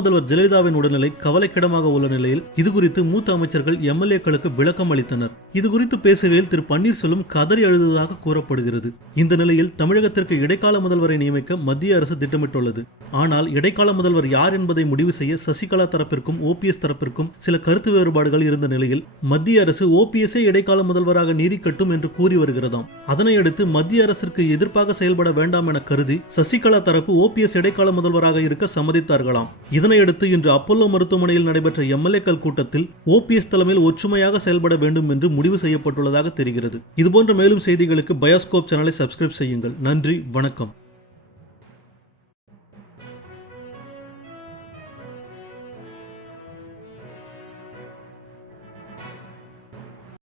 முதல்வர் ஜெயலலிதாவின் உடல்நிலை கவலைக்கிடமாக உள்ள நிலையில் இதுகுறித்து மூத்த அமைச்சர்கள் எம்எல்ஏக்களுக்கு விளக்கம் அளித்தனர். இதுகுறித்து பேசுகையில் திரு பன்னீர்செல்வம் கதறி அழுததாக கூறப்படுகிறது. இந்த நிலையில் தமிழகத்திற்கு இடைக்கால முதல்வரை நியமிக்க மத்திய அரசு திட்டமிட்டுள்ளது. ஆனால் இடைக்கால முதல்வர் யார் என்பதை முடிவு செய்ய சசிகலா தரப்பிற்கும் ஓபிஎஸ் தரப்பிற்கும் சில கருத்து வேறுபாடுகள் இருந்த நிலையில் மத்திய அரசு ஓபிஎஸ்ஐ இடைக்கால முதல்வராக நீடிக்கட்டும் என்று கூறி வருகிறதாம். அதனையடுத்து மத்திய அரசிற்கு எதிர்ப்பாக செயல்பட வேண்டாம் என கருதி சசிகலா தரப்பு ஓபிஎஸ் இடைக்கால முதல்வராக இருக்க சம்மதித்தார்களாம். இதனையடுத்து இன்று அப்போலோ மருத்துவமனையில் நடைபெற்ற எம்எல்ஏக்கள் கூட்டத்தில் ஓபிஎஸ் தலைமையில் ஒற்றுமையாக செயல்பட வேண்டும் என்று முடிவு செய்யப்பட்டுள்ளதாக தெரிகிறது. இதுபோன்ற மேலும் செய்திகளுக்கு பயோஸ்கோப் சேனலை சப்ஸ்கிரைப் செய்யுங்கள். நன்றி, வணக்கம்.